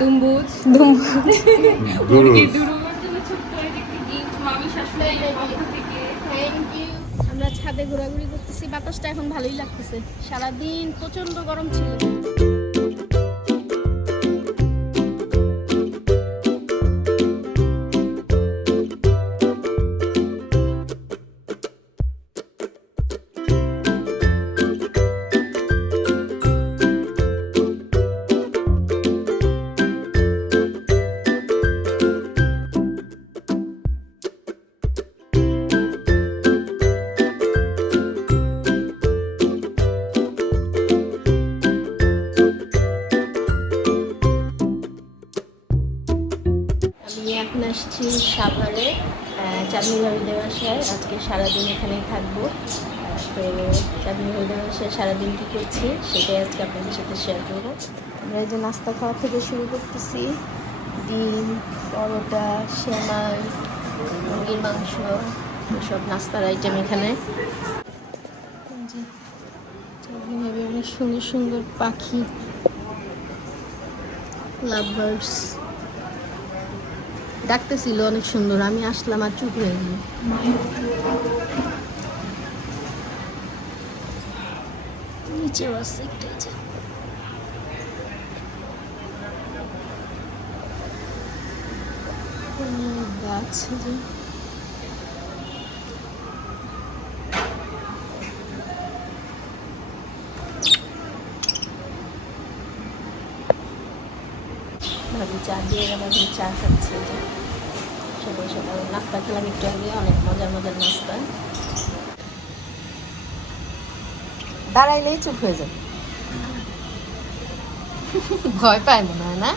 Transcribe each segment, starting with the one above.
দুম্বুজ। দুম্বুজ। আমরা ছাদে ঘোরাঘুরি করতেছি। বাতাসটা এখন ভালোই লাগতেছে। সারাদিন প্রচণ্ড গরম ছিল। আহ, চাঁদনি ভাবিদের বাসায় আজকে সারাদিন এখানেই থাকব। তো চাঁদনি ভাবিদের বাসায় সারাদিন কী করছি সেটাই আজকে আপনাদের সাথে শেয়ার করব। আমরা এই যে নাস্তা খাওয়া থেকে শুরু করতেছি। ডিম পরোটা সেমাই মুরগির মাংস এসব নাস্তার আইটেম এখানে। ভাবি অনেক সুন্দর সুন্দর পাখি লাভ বার্ডস ডাকতেছিল অনেক সুন্দর। আমি আসলাম আর চুপ হয়ে গেল গাছ ভাবি চা দিয়ে গেল এখন চা খাচ্ছে। যে। সকাল সকাল নাস্তা খেলাম একটু আগে অনেক মজার মজার নাস্তা। দাঁড়াইলেই চুপ হয়ে যায় ভয় পায় মনে হয় না?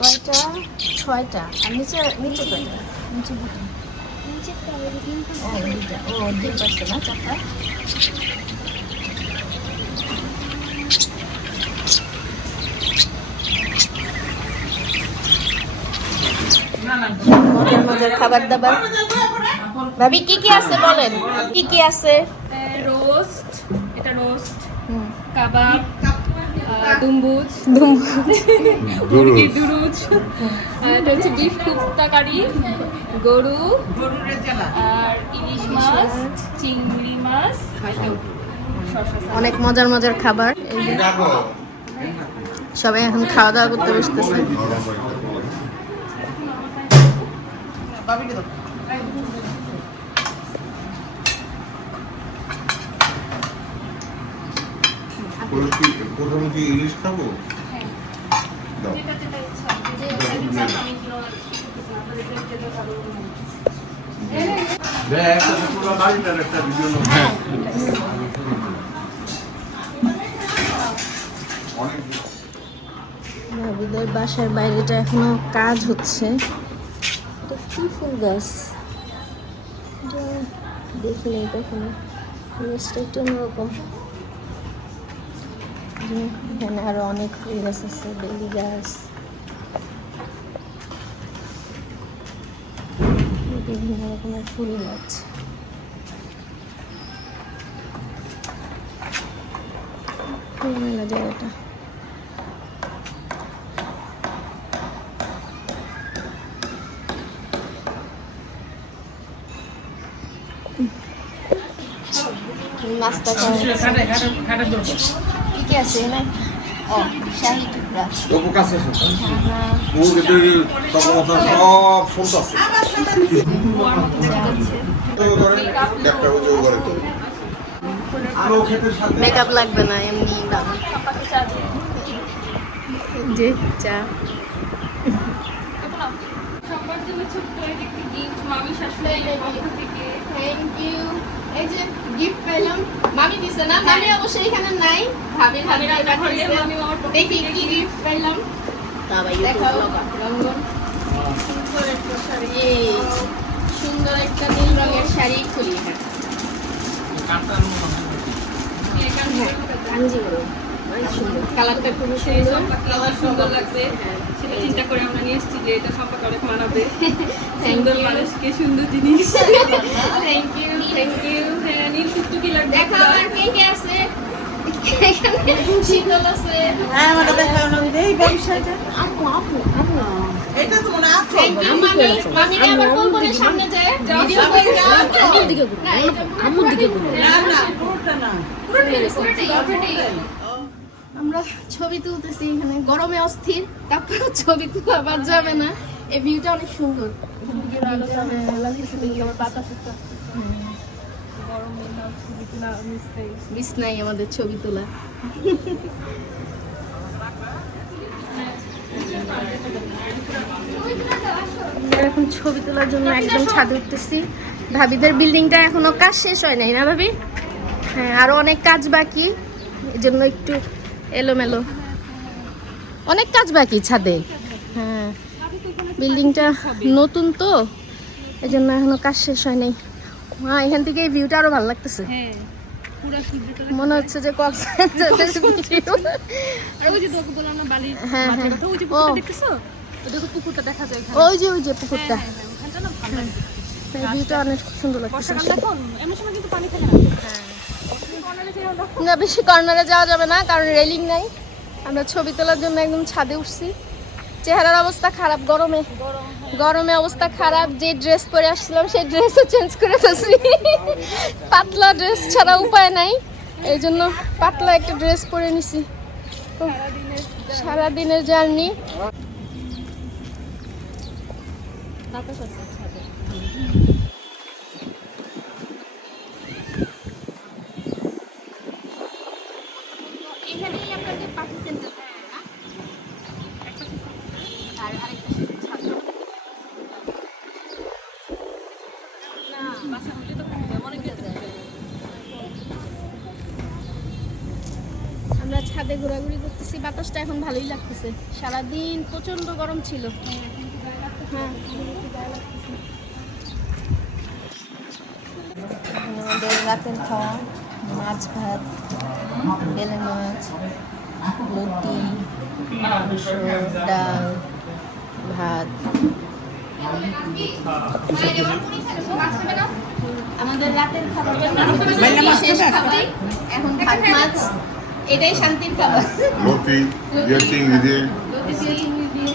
কয়টা? ছয়টা। আর নিচে নিচে কয়টা? নিচে দুটো ও দুইটা ও ডিম পাচ্ছে না চারটা মজার মজার খাবার দাবার ভাবি কি কি আছে বলেন? কি কি আছে? রোস্ট এটা রোস্ট কাবাব দুম্বুজ। দুম্বুজ। মুরগি দুরুজ। আর এটা হচ্ছে বিফ কুপ্তা কারি গরু আর ইলিশ মাছ চিংড়ি মাছ অনেক মজার মজার খাবার। সবাই এখন খাওয়া দাওয়া করতে বসতেছে। প্রথমে কি ইলিশ খাব? দাও। যেটা যেটা ইচ্ছা যে আমি ভাবিদের বাসার বাইরেটা এখনও কাজ হচ্ছে। এটা কি ফুল গাছ? এটা দেখি নাই কখনো। গাছটা একটু অন্যরকম। এখানে আরও অনেক ফুল গাছ আছে, বেলি গাছ। বিভিন্ন রকমের ফুল গাছ। খোলামেলা জায়গাটা। নাস্তা কি আছে না ও শাহি টুকরা। অপু কাছে এসো। ছানা মুরগি, তখন সব শুনতেছে একটা ওই যে ও তো। আরও খেতে সাথে মেকআপ লাগবে না এমনি যে চা। সবার ছোট্ট একটি গিফট মামি শাশুড়ির থেকে থ্যাংক ইউ এই যে গিফট পেলাম মামি দিছে না। মামি অবশ্যই এখানে নাই। ভাবি ভাবি রান্না পাঠিয়েছে। মামি আমার দেখি কি গিফট পেলাম দেখাও। রঙ্গন। সুন্দর একটা শাড়ি। সুন্দর একটা নীল রঙের শাড়ি খুলি হ্যাঁ কাঞ্জিবরম আনজি সুন্দর কালারটা খুবই সুন্দর। সুন্দর লাগবে। সেটা চিন্তা করে আমরা নিয়ে এসেছি যে এটা সম্পাকে অনেক মানাবে। সুন্দর. মানুষকে সুন্দর জিনিস। থ্যাংক ইউ থ্যাংক ইউ হ্যাঁ নীল টুকটুকি লাগবে দেখো আমার কে কে আছে। এখানে শীতল আছে। হ্যাঁ আমার দিকে না আমার ছবি তুলতেছি এখানে। গরমে অস্থির তারপর ছবি তোলা আবার যাবে না। এই ভিউটা অনেক সুন্দর। মিস নাই আমাদের ছবি তোলা। এখন ছবি তোলার জন্য একদম ছাদে উঠতেছি। ভাবিদের বিল্ডিংটা এখনও কাজ শেষ হয় নাই, না ভাবি? হ্যাঁ আরও অনেক কাজ বাকি। এই জন্য একটু এলোমেলো। অনেক কাজ বাকি ছাদে। হ্যাঁ বিল্ডিংটা নতুন তো এই জন্য এখনও কাজ শেষ হয় নাই। হ্যাঁ এখান থেকে এই ভিউটা আরও ভালো লাগতেছে। হ্যাঁ মনে হচ্ছে যে ওই যে ওই যে পুকুরটা দেখতেছো? ওই দেখো পুকুরটা দেখা ওই যে ওই যে পুকুরটা। হ্যাঁ, হ্যাঁ, ভিউটা অনেক সুন্দর লাগতেছে। এমন সময় কিন্তু পানি থাকে না। কর্নারে যেও না। বেশি কর্নারে যাওয়া যাবে না কারণ রেলিং নাই। আমরা ছবি তোলার জন্য একদম ছাদে উঠছি। চেহারার অবস্থা খারাপ গরমে। গরমে অবস্থা খারাপ যে ড্রেস পরে আসছিলাম সেই ড্রেসও চেঞ্জ করে ফেলছি। পাতলা ড্রেস ছাড়া উপায় নাই। এই জন্য পাতলা একটা ড্রেস পরে নিছি। সারাদিনের জার্নি। এখানেই আপনাদের পার্টি সেন্টার আর আরেকটা ছাত্র। বাসা হলে তো অনেক আমরা ছাদে ঘোরাঘুরি করতেছি বাতাসটা এখন ভালোই লাগতেছে। সারাদিন প্রচণ্ড গরম ছিল। হ্যাঁ। আমাদের রাতের খাওয়া। মাছ ভাত বেলে মাছ লুটি ডাল ভাত। আমাদের রাতের খাবার শেষ খাবার এখন ভাত মাছ এটাই শান্তির খাবার। দিয়ে। চিংড়ি দিয়ে।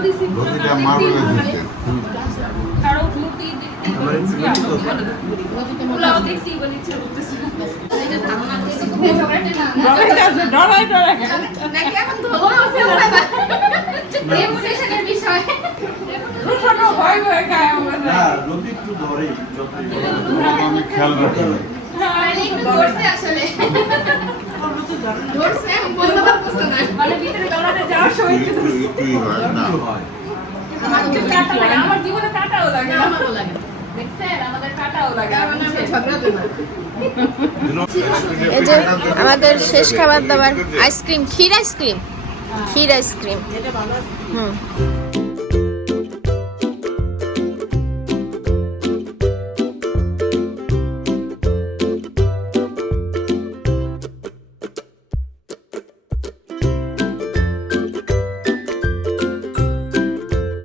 লতিটা মার্বেলের আমি খেয়াল রাখি না। মানে ধরছে আসলে। বলতে পারতেছে না মানে ভিতরে দৌড়াতে যাওয়ার সময় হয় না। এই যে আমাদের শেষ খাবার দাবার আইসক্রিম ক্ষীর আইসক্রিম ক্ষীর আইসক্রিম হুম।